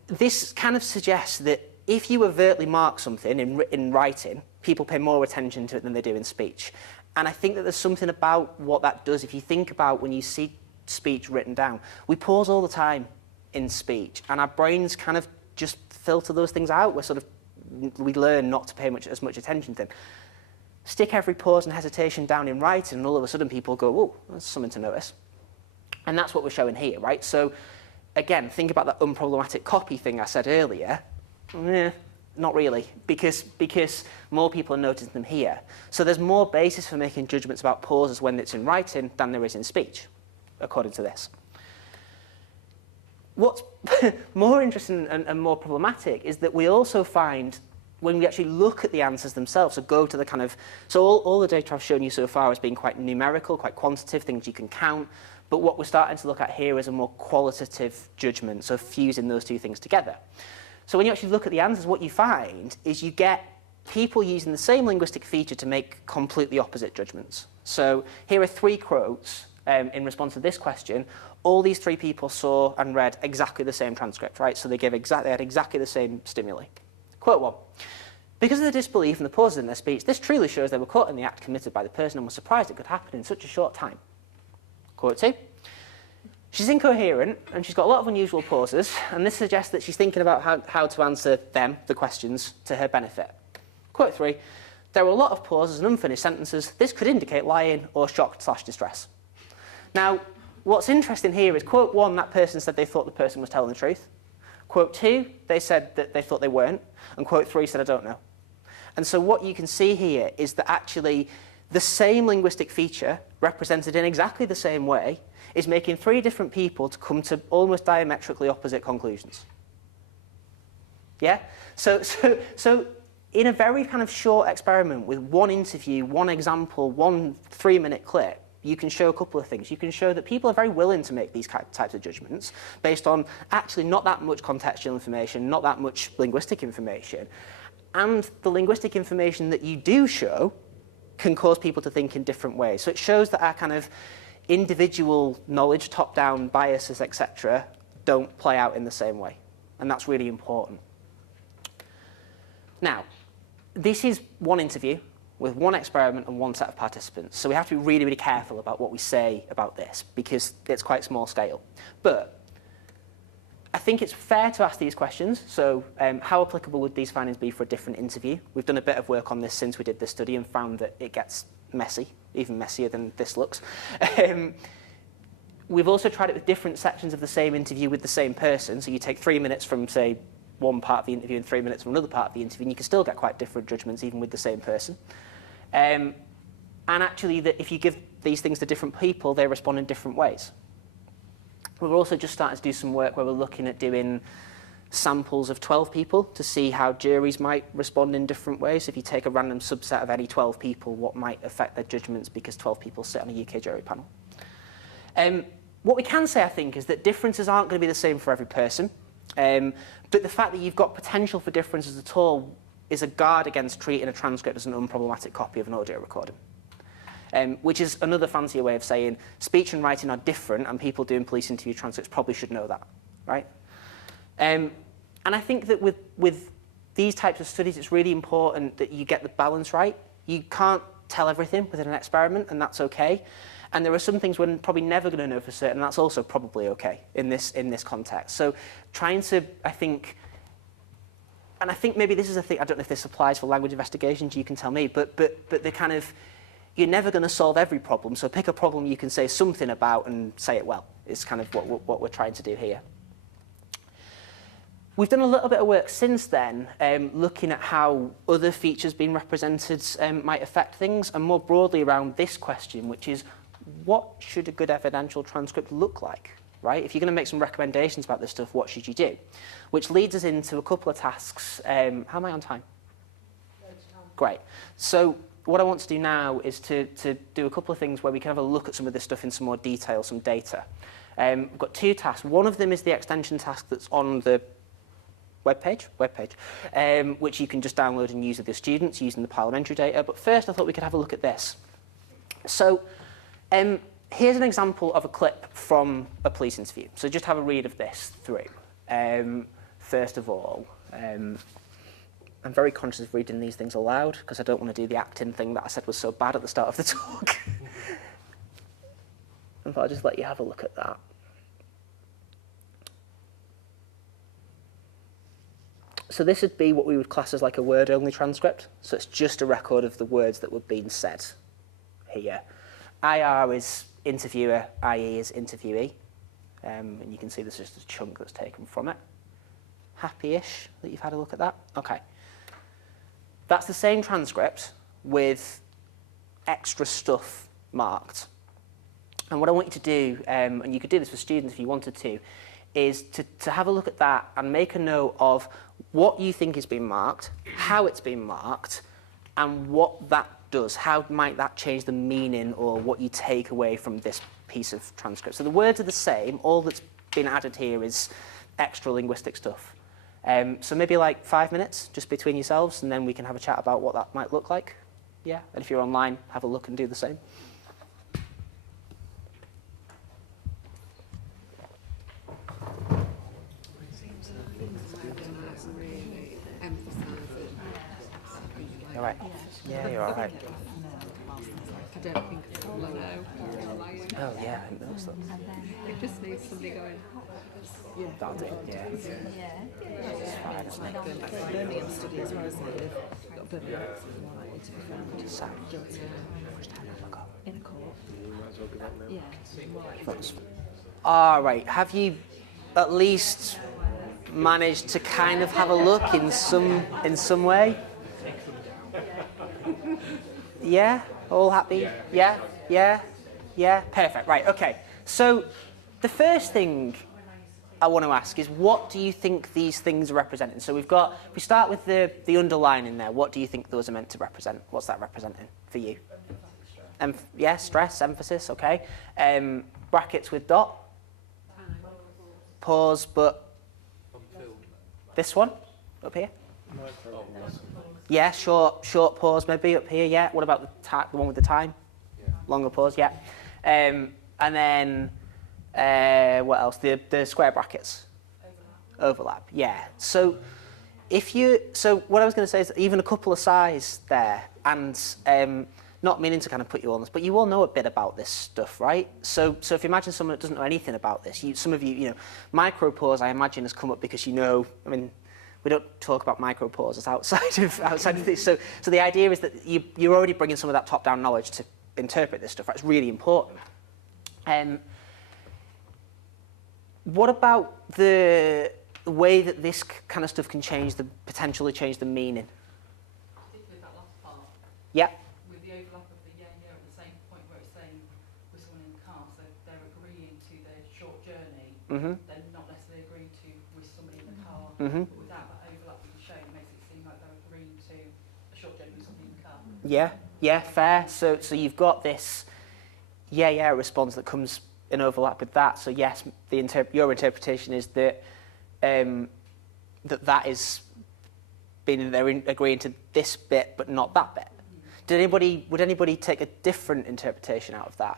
this kind of suggests that if you overtly mark something in writing, people pay more attention to it than they do in speech. And I think that there's something about what that does. If you think about when you see speech written down, we pause all the time in speech, and our brains kind of just filter those things out. We learn not to pay as much attention to them. Stick every pause and hesitation down in writing, and all of a sudden people go, "Oh, that's something to notice." And that's what we're showing here, right? So again, think about that unproblematic copy thing I said earlier. Not really, because more people are noticing them here. So there's more basis for making judgments about pauses when it's in writing than there is in speech, according to this. What's more interesting and more problematic is that we also find when we actually look at the answers themselves, so go to the kind of, so all the data I've shown you so far has been quite numerical, quite quantitative, things you can count, but what we're starting to look at here is a more qualitative judgment, so fusing those two things together. So when you actually look at the answers, what you find is you get people using the same linguistic feature to make completely opposite judgments. So here are 3 quotes in response to this question. All these 3 people saw and read exactly the same transcript, right? So they had exactly the same stimuli. Quote 1. Because of the disbelief and the pauses in their speech, this truly shows they were caught in the act committed by the person and were surprised it could happen in such a short time. Quote 2. She's incoherent and she's got a lot of unusual pauses, and this suggests that she's thinking about how to answer the questions, to her benefit. Quote 3. There were a lot of pauses and unfinished sentences. This could indicate lying or shock/distress. Now, what's interesting here is quote 1, that person said they thought the person was telling the truth. Quote 2, they said that they thought they weren't. And quote 3 said, I don't know. And so what you can see here is that actually the same linguistic feature, represented in exactly the same way, is making 3 different people to come to almost diametrically opposite conclusions. Yeah? So in a very kind of short experiment with one interview, one example, one 3-minute clip, you can show a couple of things. You can show that people are very willing to make these types of judgments based on actually not that much contextual information, not that much linguistic information. And the linguistic information that you do show can cause people to think in different ways. So it shows that our kind of individual knowledge, top-down biases, etc., don't play out in the same way. And that's really important. Now, this is one interview with one experiment and one set of participants. So we have to be really, really careful about what we say about this because it's quite small scale. But I think it's fair to ask these questions. So how applicable would these findings be for a different interview? We've done a bit of work on this since we did this study and found that it gets messy, even messier than this looks. We've also tried it with different sections of the same interview with the same person. So you take 3 minutes from, say, one part of the interview and 3 minutes from another part of the interview, and you can still get quite different judgments even with the same person. And actually, if you give these things to different people, they respond in different ways. We're also just starting to do some work where we're looking at doing samples of 12 people to see how juries might respond in different ways. If you take a random subset of any 12 people, what might affect their judgments because 12 people sit on a UK jury panel. What we can say, I think, is that differences aren't going to be the same for every person. But the fact that you've got potential for differences at all is a guard against treating a transcript as an unproblematic copy of an audio recording. Which is another fancier way of saying speech and writing are different, and people doing police interview transcripts probably should know that, right? And I think that with these types of studies, it's really important that you get the balance right. You can't tell everything within an experiment, and that's okay. And there are some things we're probably never going to know for certain, and that's also probably okay in this context. So trying to, I think maybe this is a thing, I don't know if this applies for language investigations, you can tell me, but the kind of, you're never going to solve every problem, so pick a problem you can say something about and say it well, is kind of what we're trying to do here. We've done a little bit of work since then, looking at how other features being represented might affect things, and more broadly around this question, which is, what should a good evidential transcript look like, right? If you're going to make some recommendations about this stuff, what should you do? Which leads us into a couple of tasks. How am I on time? Great. So what I want to do now is to do a couple of things where we can have a look at some of this stuff in some more detail, some data. We've got 2 tasks. One of them is the extension task that's on the webpage, which you can just download and use with your students using the parliamentary data. But first, I thought we could have a look at this. So here's an example of a clip from a police interview. So just have a read of this through. First of all, I'm very conscious of reading these things aloud because I don't want to do the acting thing that I said was so bad at the start of the talk. And I'll just let you have a look at that. So this would be what we would class as like a word-only transcript. So it's just a record of the words that were being said here. IR is interviewer, IE is interviewee. And you can see there's just a chunk that's taken from it. Happy-ish that you've had a look at that? Okay. That's the same transcript with extra stuff marked. And what I want you to do, and you could do this for students if you wanted to, is to have a look at that and make a note of what you think is being marked, how it's being marked, and what that does. How might that change the meaning or what you take away from this piece of transcript? So the words are the same. All that's been added here is extra linguistic stuff. So maybe like 5 minutes just between yourselves, and then we can have a chat about what that might look like. Yeah, and if you're online, have a look and do the same. All right. Yeah, you're all right. I don't think it's all I know. Oh, yeah, I think those things. It just needs somebody going, That'll do, yeah. It's fine, isn't it? Birmingham study as well, isn't it? They've got Birmingham to be found Sad. guilty in court. Yeah. All right. Have you at least managed to kind of have a look in some way? Yeah? All happy? Yeah? Yeah? Yeah? Perfect. Right, okay. So the first thing I want to ask is, what do you think these things are representing? So if we start with the underline in there, what do you think those are meant to represent? What's that representing for you? Yeah, stress, emphasis, okay. Brackets with dot. Pause, but this one up here? Yeah, short pause maybe up here, yeah. What about the one with the time? Yeah. Longer pause, yeah. And then, what else? The square brackets. Overlap, yeah. So what I was going to say is even a couple of size there, and not meaning to kind of put you on this, but you all know a bit about this stuff, right? So if you imagine someone that doesn't know anything about this, some of you, micro pause, I imagine, has come up because we don't talk about micro pauses outside of this. So the idea is that you're already bringing some of that top-down knowledge to interpret this stuff. That's really important. What about the way that this kind of stuff can potentially change the meaning? Particularly that last part. Yeah. With the overlap of the yeah at the same point where it's saying with someone in the car, so they're agreeing to their short journey. Mm-hmm. They're not necessarily agreeing to with somebody in the car. Mm-hmm. But without that overlap being shown, it makes it seem like they're agreeing to a short journey with somebody in the car. Yeah, fair. So you've got this response that comes in overlap with that. So yes, your interpretation is that that is being they're agreeing to this bit but not that bit. Would anybody take a different interpretation out of that?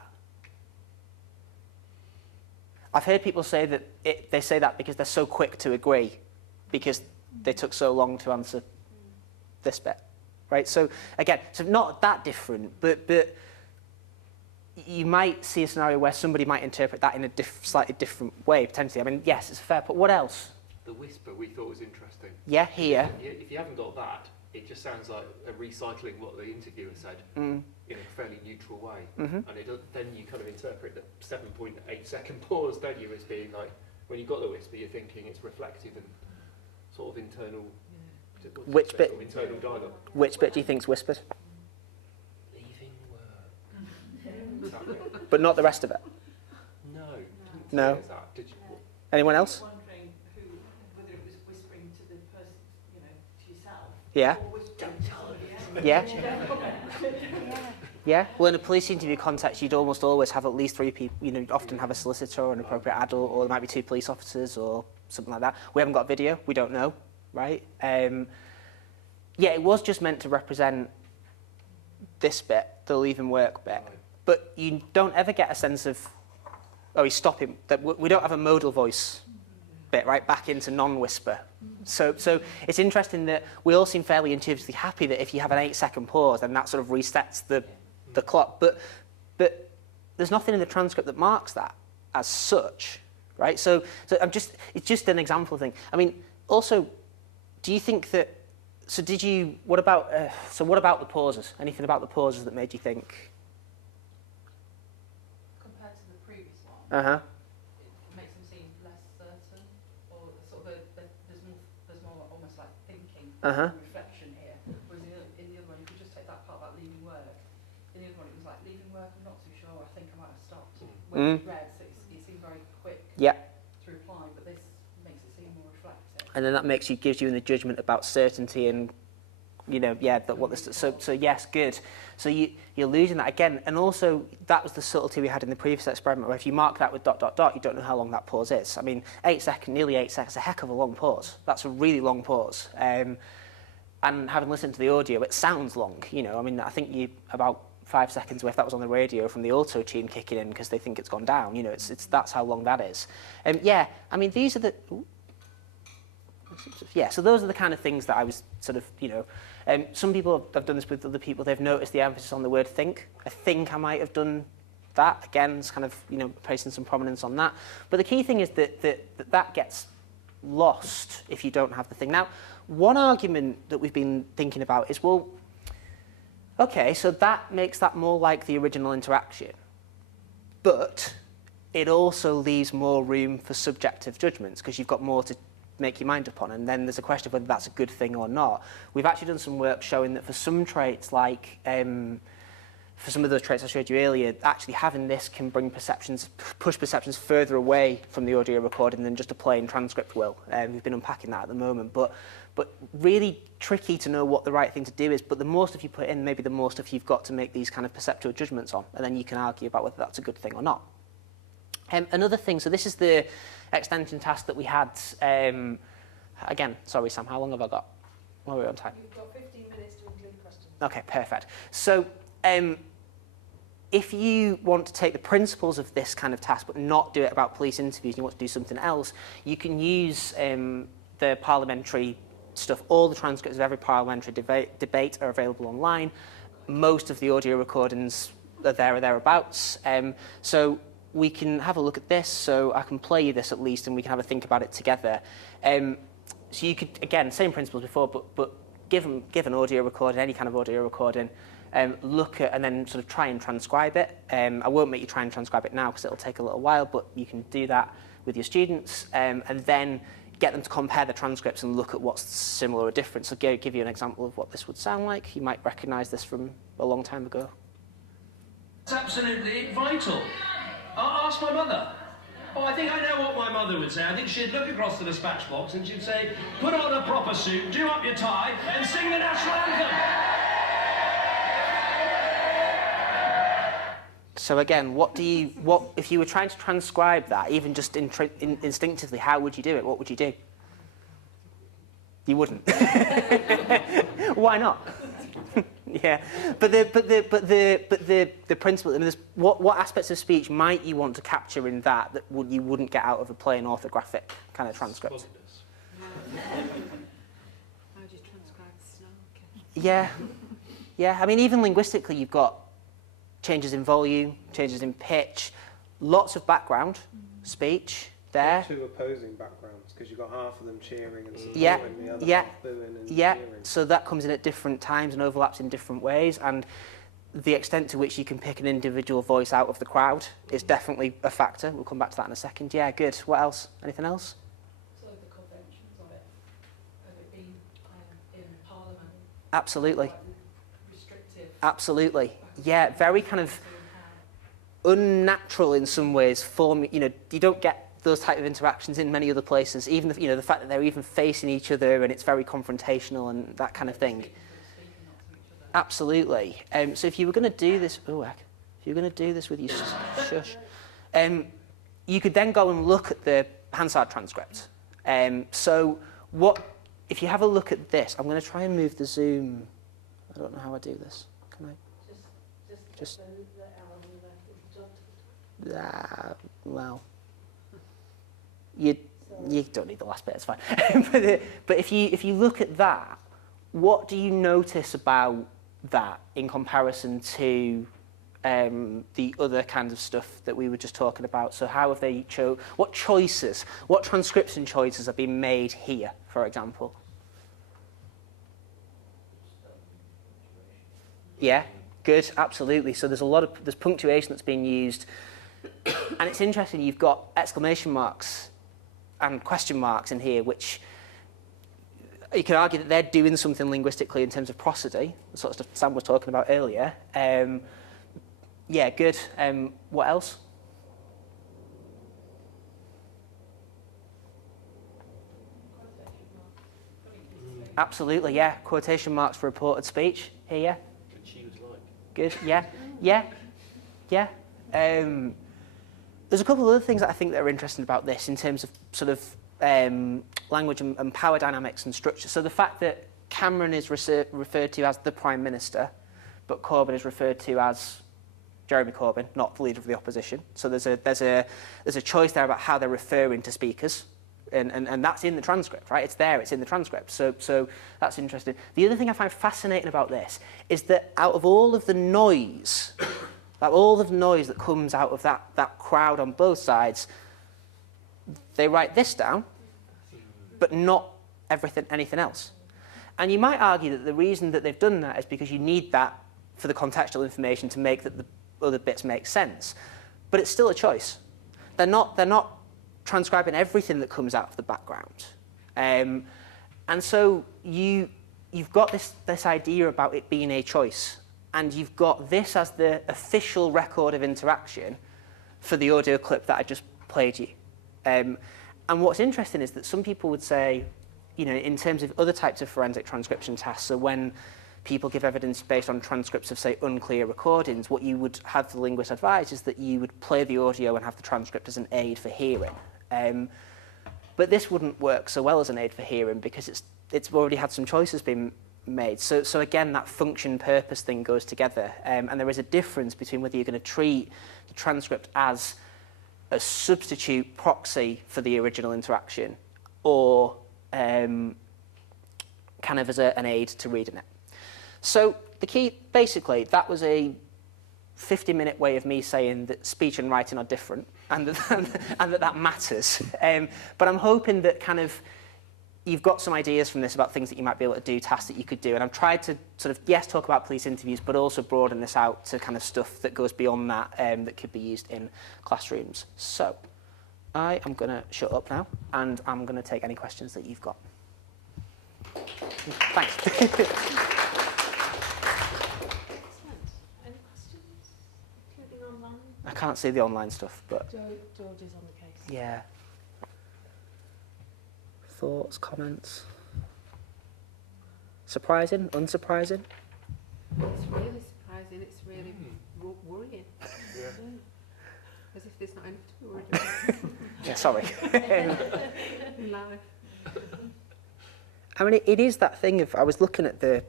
I've heard people say that they say that because they're so quick to agree, because they took so long to answer this bit, right? So again, so not that different, but you might see a scenario where somebody might interpret that in a slightly different way, potentially. I mean, yes, it's fair, but what else? The whisper we thought was interesting. Yeah, here. If you haven't got that, it just sounds like recycling what the interviewer said in a fairly neutral way. Mm-hmm. And then you kind of interpret the 7.8 second pause, don't you, as being like, when you've got the whisper, you're thinking it's reflective and sort of internal. Which bit? Internal dialogue. Which bit do you think's whispered? Leaving work. But not the rest of it? No. No. Anyone else? Wondering whether it was whispering to the person, to yourself. Yeah. Or whispering to somebody else. Yeah. Well, in a police interview context, you'd almost always have at least 3 people. Often have a solicitor or an appropriate adult, or there might be 2 police officers or something like that. We haven't got video. We don't know. right? Yeah, it was just meant to represent this bit, the leaving work bit, but you don't ever get a sense of, oh, he's stopping. That we don't have a modal voice bit, right, back into non-whisper. So it's interesting that we all seem fairly intuitively happy that if you have an 8-second pause, then that sort of resets the clock. But there's nothing in the transcript that marks that as such, right? So it's just an example thing. I mean, also, do you think that? So what about the pauses? Anything about the pauses that made you think? Compared to the previous one, it makes them seem less certain, or sort of there's more almost like thinking, reflection here. Whereas in the other one, you could just take that part about leaving work. In the other one, it was like leaving work. I'm not too sure. I think I might have stopped. When you read, so it seemed very quick. Yeah. To reply, but this makes it seem more reflective. And then that gives you in the judgment about certainty and, you know, yeah, so yes, good. So you're losing that again. And also, that was the subtlety we had in the previous experiment, where if you mark that with ... you don't know how long that pause is. I mean, nearly 8 seconds, a heck of a long pause. That's a really long pause. And having listened to the audio, it sounds long, you know. I mean, I think you about 5 seconds away if that was on the radio from the auto-tune kicking in because they think it's gone down. You know, that's how long that is. Yeah, I mean, these are the... Ooh. Yeah, so those are the kind of things that I was sort of, you know... some people have done this with other people. They've noticed the emphasis on the word think. I think I might have done that. Again, it's kind of, you know, placing some prominence on that. But the key thing is that gets lost if you don't have the thing. Now, one argument that we've been thinking about is, well, okay, so that makes that more like the original interaction. But it also leaves more room for subjective judgments because you've got more to make your mind up on, and then there's a question of whether that's a good thing or not. We've actually done some work showing that for some traits, like for some of those traits I showed you earlier, actually having this can bring push perceptions further away from the audio recording than just a plain transcript will. We've been unpacking that at the moment, but really tricky to know what the right thing to do is. But the more stuff you put in, maybe the more stuff you've got to make these kind of perceptual judgments on, and then you can argue about whether that's a good thing or not. Another thing, so this is the extension task that we had. Again, sorry, Sam, how long have I got? Are we on time? You've got 15 minutes to include questions. Okay, perfect. So if you want to take the principles of this kind of task but not do it about police interviews and you want to do something else, you can use the parliamentary stuff. All the transcripts of every parliamentary debate are available online. Most of the audio recordings are there or thereabouts. So we can have a look at this, so I can play you this at least, and we can have a think about it together. So you could, again, same principles before, but give an audio recording, any kind of audio recording, look at and then sort of try and transcribe it. I won't make you try and transcribe it now because it'll take a little while, but you can do that with your students, and then get them to compare the transcripts and look at what's similar or different. So give you an example of what this would sound like. You might recognise this from a long time ago. It's absolutely vital. I'll ask my mother. Oh, I think I know what my mother would say. I think she'd look across the dispatch box and she'd say, put on a proper suit, do up your tie, and sing the national anthem. So again, if you were trying to transcribe that, even just instinctively, how would you do it? What would you do? You wouldn't. Why not? Yeah, but the principle. I mean, what aspects of speech might you want to capture in that you wouldn't get out of a plain orthographic kind of transcript? How do you transcribe snark? Yeah. I mean, even linguistically, you've got changes in volume, changes in pitch, lots of background speech there. Two opposing backgrounds, because you've got half of them cheering and supporting, the other half booing and cheering. So that comes in at different times and overlaps in different ways, and the extent to which you can pick an individual voice out of the crowd is definitely a factor. We'll come back to that in a second. Yeah, good. What else? Anything else? So the conventions of it being in Parliament. Absolutely. Quite restrictive. Absolutely. Yeah, very kind of unnatural in some ways. You don't get those type of interactions in many other places. Even the fact that they're even facing each other and it's very confrontational and that kind of thing. Absolutely. So if you were going to do this, with your shush, you could then go and look at the Hansard transcript. So what if you have a look at this, I'm going to try and move the zoom. I don't know how I do this. Can I? Just well, you don't need the last bit. It's fine. But if you look at that, what do you notice about that in comparison to the other kind of stuff that we were just talking about? So how have they what transcription choices have been made here, for example? Yeah, good, absolutely. So there's punctuation that's being used, and it's interesting. You've got exclamation marks and question marks in here, which you can argue that they're doing something linguistically in terms of prosody, the sort of stuff Sam was talking about earlier. Yeah, good. What else? Absolutely, yeah. Quotation marks for reported speech here. Good, yeah. There's a couple of other things that I think that are interesting about this in terms of sort of language and power dynamics and structure. So the fact that Cameron is referred to as the Prime Minister, but Corbyn is referred to as Jeremy Corbyn, not the Leader of the Opposition. So there's a choice there about how they're referring to speakers. And that's in the transcript, right? It's there, it's in the transcript. So that's interesting. The other thing I find fascinating about this is that out of all of the noise, that comes out of that crowd on both sides, they write this down, but not anything else. And you might argue that the reason that they've done that is because you need that for the contextual information to make that the other bits make sense. But it's still a choice. They're not transcribing everything that comes out of the background. And so you've got this idea about it being a choice, and you've got this as the official record of interaction for the audio clip that I just played you. And what's interesting is that some people would say, you know, in terms of other types of forensic transcription tasks, so when people give evidence based on transcripts of, say, unclear recordings, what you would have the linguist advise is that you would play the audio and have the transcript as an aid for hearing. But this wouldn't work so well as an aid for hearing because it's already had some choices being made. So again, that function-purpose thing goes together. And there is a difference between whether you're going to treat the transcript as a substitute proxy for the original interaction or kind of as an aid to reading it. So the key, basically, that was a 50-minute way of me saying that speech and writing are different and that matters. But I'm hoping that kind of you've got some ideas from this about things that you might be able to do, tasks that you could do. And I've tried to sort of, yes, talk about police interviews, but also broaden this out to kind of stuff that goes beyond that that could be used in classrooms. So I am going to shut up now, and I'm going to take any questions that you've got. Thanks. I can't see the online stuff, but George is on the case. Yeah. Thoughts, comments? Surprising, unsurprising? It's really surprising. It's really worrying. Yeah. As if there's not enough to be worried about. Yeah, sorry. In life. I mean, it is that thing of, I was looking at the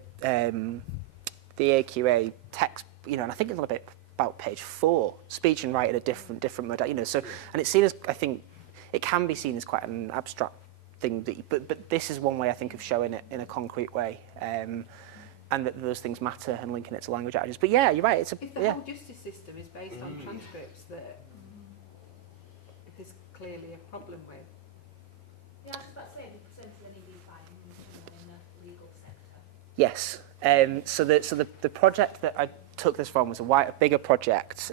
AQA text, you know, and I think it's a little bit about page 4, speech and writing a different mode, you know, so, and it's seen as, I think, it can be seen as quite an abstract thing, but this is one way, I think, of showing it in a concrete way, and that those things matter and linking it to language attitudes. But yeah, you're right, it's a, if the whole justice system is based on transcripts that there's clearly a problem with. Yeah, I was about to say, the percentage of any findings in the legal sector. Yes. So the project that I took this from was a bigger project,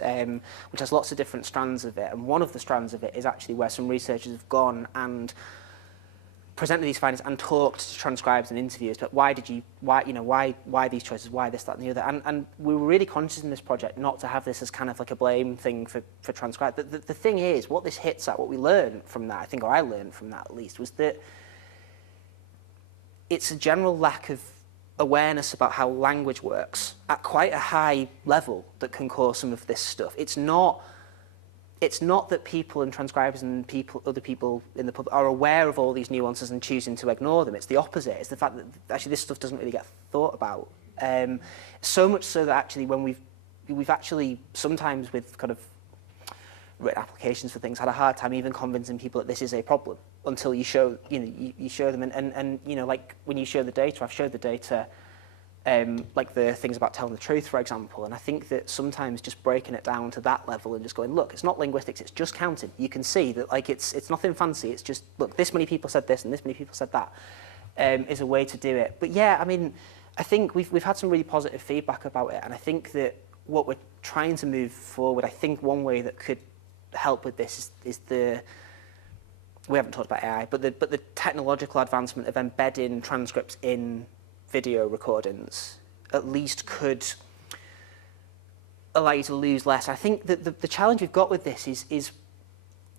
which has lots of different strands of it. And one of the strands of it is actually where some researchers have gone and presented these findings and talked to transcribers and interviewers. But why these choices? Why this, that, and the other? And we were really conscious in this project not to have this as kind of like a blame thing for transcribers. The thing is, what this hits at, what we learned from that, I think, or I learned from that at least, was that it's a general lack of awareness about how language works at quite a high level that can cause some of this stuff. It's not it's not that people and transcribers and other people in the pub are aware of all these nuances and choosing to ignore them. It's the opposite. It's the fact that actually this stuff doesn't really get thought about. So much so that actually when we've actually sometimes with kind of written applications for things had a hard time even convincing people that this is a problem until you show you show them and you know, like when you show the data, I've showed the data. Like the things about telling the truth, for example, and I think that sometimes just breaking it down to that level and just going, look, it's not linguistics, it's just counting. You can see that like it's nothing fancy. It's just, look, this many people said this and this many people said that, is a way to do it. But yeah, I mean, I think we've had some really positive feedback about it, and I think that what we're trying to move forward, I think one way that could help with this is we haven't talked about AI, but the technological advancement of embedding transcripts in video recordings at least could allow you to lose less. I think that the challenge we've got with this is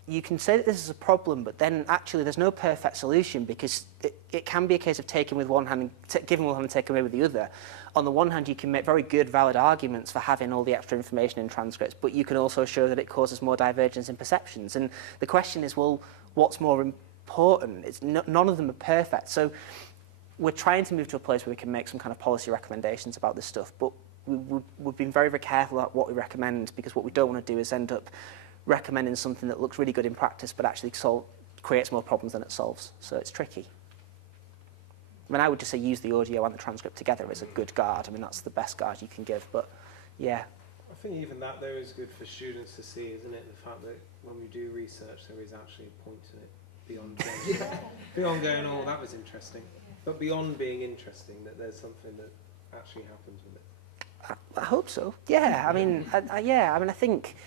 you can say that this is a problem, but then actually there's no perfect solution, because it can be a case of taking with one hand, giving one hand and taking away with the other. On the one hand, you can make very good, valid arguments for having all the extra information in transcripts, but you can also show that it causes more divergence in perceptions. And the question is, well, what's more important? None of them are perfect. So we're trying to move to a place where we can make some kind of policy recommendations about this stuff, but we've been very, very careful about what we recommend, because what we don't want to do is end up recommending something that looks really good in practice but actually creates more problems than it solves. So it's tricky. I mean, I would just say use the audio and the transcript together as a good guard. I mean, that's the best guard you can give, but yeah. I think even that, though, is good for students to see, isn't it? The fact that when we do research, there is actually a point to it beyond going, beyond going, oh, that was interesting. But beyond being interesting, that there's something that actually happens with it. I hope so. Yeah, I mean, I think,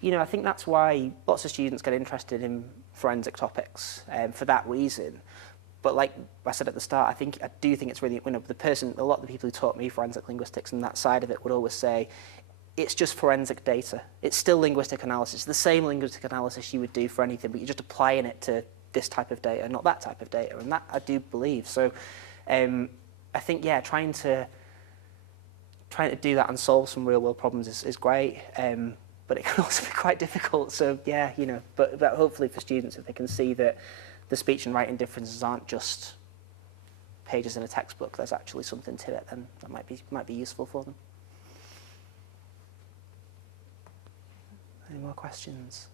you know, I think that's why lots of students get interested in forensic topics, for that reason. But like I said at the start, I do think it's really, you know, a lot of the people who taught me forensic linguistics and that side of it would always say, it's just forensic data. It's still linguistic analysis, the same linguistic analysis you would do for anything, but you're just applying it to this type of data, not that type of data, and that I do believe. So I think, yeah, trying to do that and solve some real world problems is great, but it can also be quite difficult. So yeah, you know, but hopefully for students, if they can see that the speech and writing differences aren't just pages in a textbook, there's actually something to it, then that might be useful for them. Any more questions?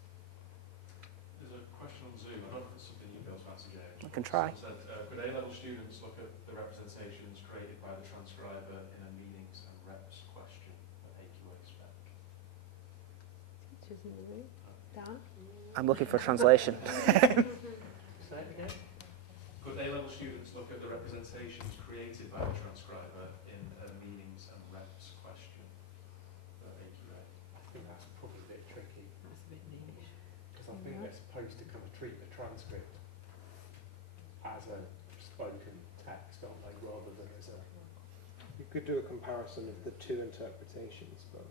There's a question on Zoom. I don't know if it's something you'll be able to answer, James. I can try. Someone said, could A-level students look at the representations created by the transcriber in a meanings and reps question at AQA spec? Teachers in the room. Dan? I'm looking for a translation. Say it again. Could A-level students look at the representations created by the transcriber in a meanings and reps question at AQA? I think that's probably a bit tricky, That's a bit niche. because I think they're supposed to kind of treat the transcript as a spoken text, aren't they, rather than as a... You could do a comparison of the two interpretations, but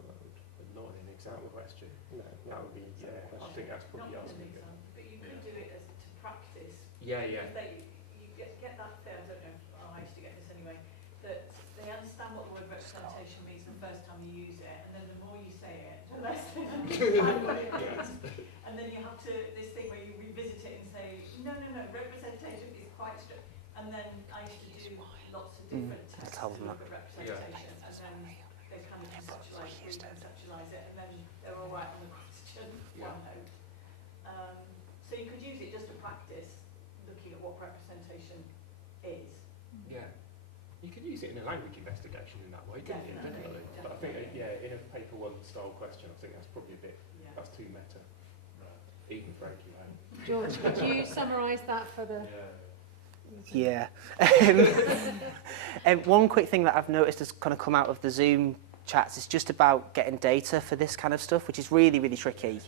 Not an example question. no, That would be, yeah, I think that's probably Not an asking it. example, but you could do it as to practice. Yeah, yeah. You get that fair, I don't know, I used to get this anyway, that they understand what the word representation means the first time you use it, and then the more you say it, the less they understand what it means. And then you have this thing where you revisit it and say, no, representation is quite strict. And then I used to do lots of different tests to look at representation, and then they kind of reconceptualise it, and then they're all right on the question, one note. So you could use it just to practice looking at what representation is. Yeah. You could use it in a language investigation in that way, couldn't you? Definitely. But I think, in a paper one style question, I think that's probably that's too meta, even for AQA. George, could you summarise that for the... Yeah. One quick thing that I've noticed has kind of come out of the Zoom chats is just about getting data for this kind of stuff, which is really, really tricky.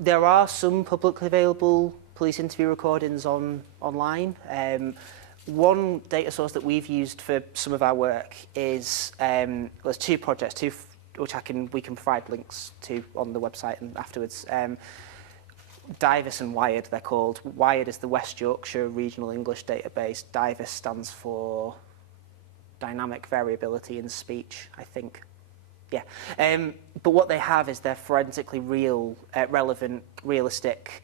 There are some publicly available police interview recordings online. One data source that we've used for some of our work is there's two projects, which we can provide links to on the website and afterwards. DIVIS and WIRED, they're called. WIRED is the West Yorkshire Regional English Database. DIVIS stands for Dynamic Variability in Speech, I think. Yeah. But what they have is they're forensically relevant, realistic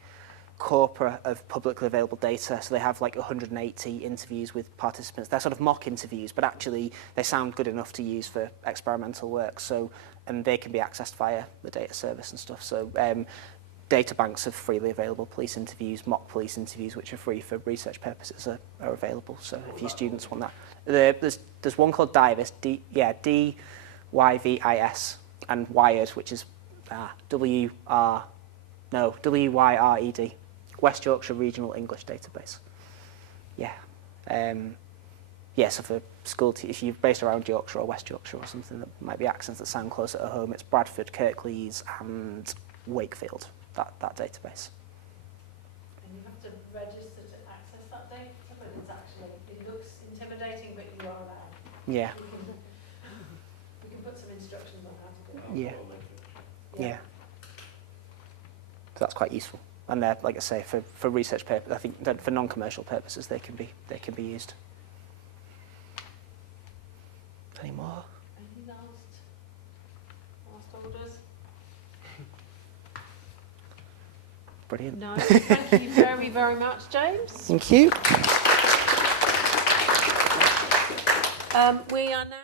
corpora of publicly available data. So they have like 180 interviews with participants. They're sort of mock interviews, but actually they sound good enough to use for experimental work. So, and they can be accessed via the data service and stuff. So data banks of freely available police interviews, mock police interviews, which are free for research purposes, are available. So if your students want that. There's one called Divis, D-Y-V-I-S, and Wired, which is W-Y-R-E-D, West Yorkshire Regional English Database. Yeah. So for school, if you're based around Yorkshire or West Yorkshire or something that might be accents that sound closer to home, it's Bradford, Kirklees and Wakefield, that database. And you have to register to access that data, but it's actually, it looks intimidating, but you are allowed. Yeah. We can put some instructions on how to do it. Yeah. Yeah. So that's quite useful. And they're, like I say, for research purposes, I think that for non-commercial purposes they can be used. Any more? Any last orders? Brilliant. No. Thank you very, very much, James. Thank you. We are now